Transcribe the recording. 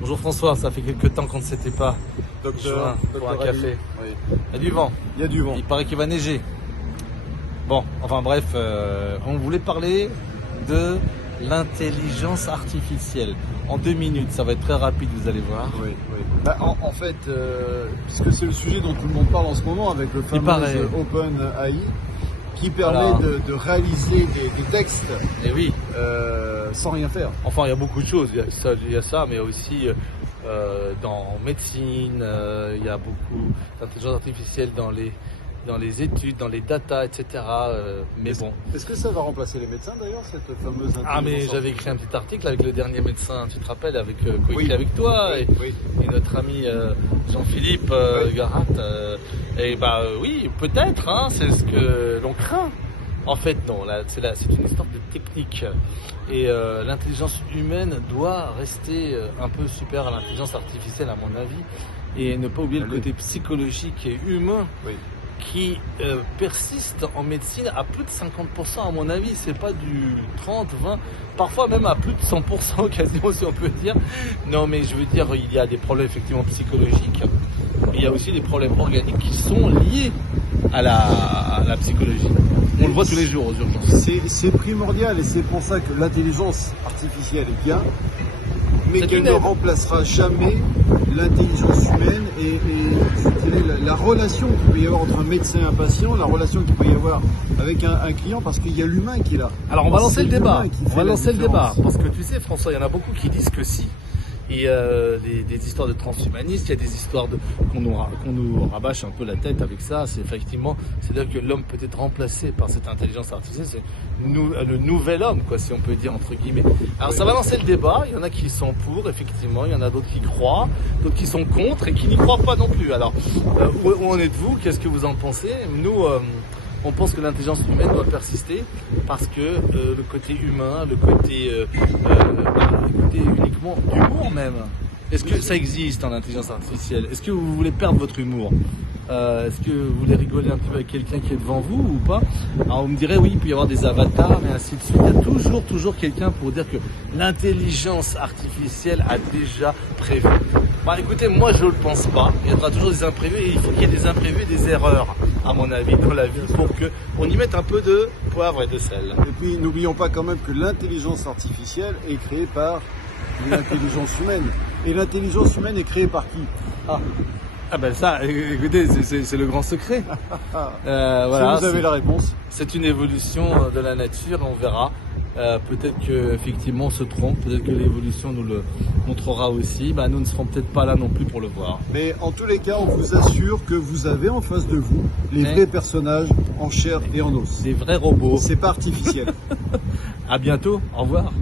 Bonjour François, ça fait quelques temps qu'on ne s'était pas Docteur, pour un docteur Ali. café. Oui. Il y a du vent, Il y a du vent. il paraît qu'il va neiger. Bon, enfin bref, on voulait parler de l'intelligence artificielle. En 2 minutes, ça va être très rapide, vous allez voir. Oui, oui. Bah, en fait, puisque c'est le sujet dont tout le monde parle en ce moment avec le fameux paraît. OpenAI qui permet Voilà. de réaliser des textes Et oui, sans rien faire. enfin il y a beaucoup de choses, il y a ça, mais aussi dans médecine, il y a beaucoup d'intelligence artificielle dans les études, dans les datas, etc. Mais bon. Est-ce que ça va remplacer les médecins d'ailleurs, cette fameuse intelligence Ah mais j'avais écrit un petit article avec le dernier médecin, tu te rappelles, avec coécrit Oui. avec toi Oui, oui. et notre ami Jean-Philippe Oui. Garat. Et bah oui, peut-être, hein, c'est ce que l'on craint. En fait, non, là, c'est une histoire de technique. Et l'intelligence humaine doit rester un peu supérieure à l'intelligence artificielle, à mon avis, et ne pas oublier le côté psychologique et humain Oui. qui persiste en médecine à plus de 50%, à mon avis. C'est pas du 30, 20, parfois même à plus de 100% quasiment, si on peut dire. Non, mais je veux dire, il y a des problèmes effectivement psychologiques, mais il y a aussi des problèmes organiques qui sont liés à la psychologie. On le voit tous les jours aux urgences. C'est primordial et c'est pour ça que l'intelligence artificielle est bien, mais C'est qu'elle une ne aide. remplacera jamais l'intelligence humaine et je dirais la relation qu'il peut y avoir entre un médecin et un patient, la relation qu'il peut y avoir avec un client, parce qu'il y a l'humain qui est là. Alors on va lancer le C'est débat. l'humain qui On fait va la lancer le débat différence. parce que tu sais, François, il y en a beaucoup qui disent que si. Et des histoires de transhumanistes, il y a des histoires qu'on nous rabâche un peu la tête avec ça. C'est effectivement, c'est-à-dire que l'homme peut être remplacé par cette intelligence artificielle. C'est le nouvel homme, quoi, si on peut dire entre guillemets. Alors ça va lancer le débat. Il y en a qui sont pour, effectivement. Il y en a d'autres qui croient, d'autres qui sont contre et qui n'y croient pas non plus. Alors où en êtes-vous? Qu'est-ce que vous en pensez? Nous. On pense que l'intelligence humaine doit persister parce que le côté humain, le côté uniquement d'humour même. Est-ce que ça existe en intelligence artificielle? Est-ce que vous voulez perdre votre humour? Est-ce que vous voulez rigoler un petit peu avec quelqu'un qui est devant vous ou pas? Alors vous me direz oui, il peut y avoir des avatars et ainsi de suite. Il y a toujours quelqu'un pour dire que l'intelligence artificielle a déjà prévu. Bah écoutez, moi je le pense pas. Il y aura toujours des imprévus et il faut qu'il y ait des imprévus et des erreurs, à mon avis, dans la vie pour qu'on y mette un peu de poivre et de sel. Et puis n'oublions pas quand même que l'intelligence artificielle est créée par l'intelligence humaine. Et l'intelligence humaine est créée par qui? Ah ben ça, écoutez, c'est le grand secret. Voilà, si vous avez la réponse. c'est une évolution de la nature, on verra. Peut-être qu'effectivement on se trompe, peut-être que l'évolution nous le montrera aussi. Bah, nous ne serons peut-être pas là non plus pour le voir. Mais en tous les cas, on vous assure que vous avez en face de vous les Ouais. vrais personnages en chair et en os. Des vrais robots. C'est pas artificiel. À bientôt, au revoir.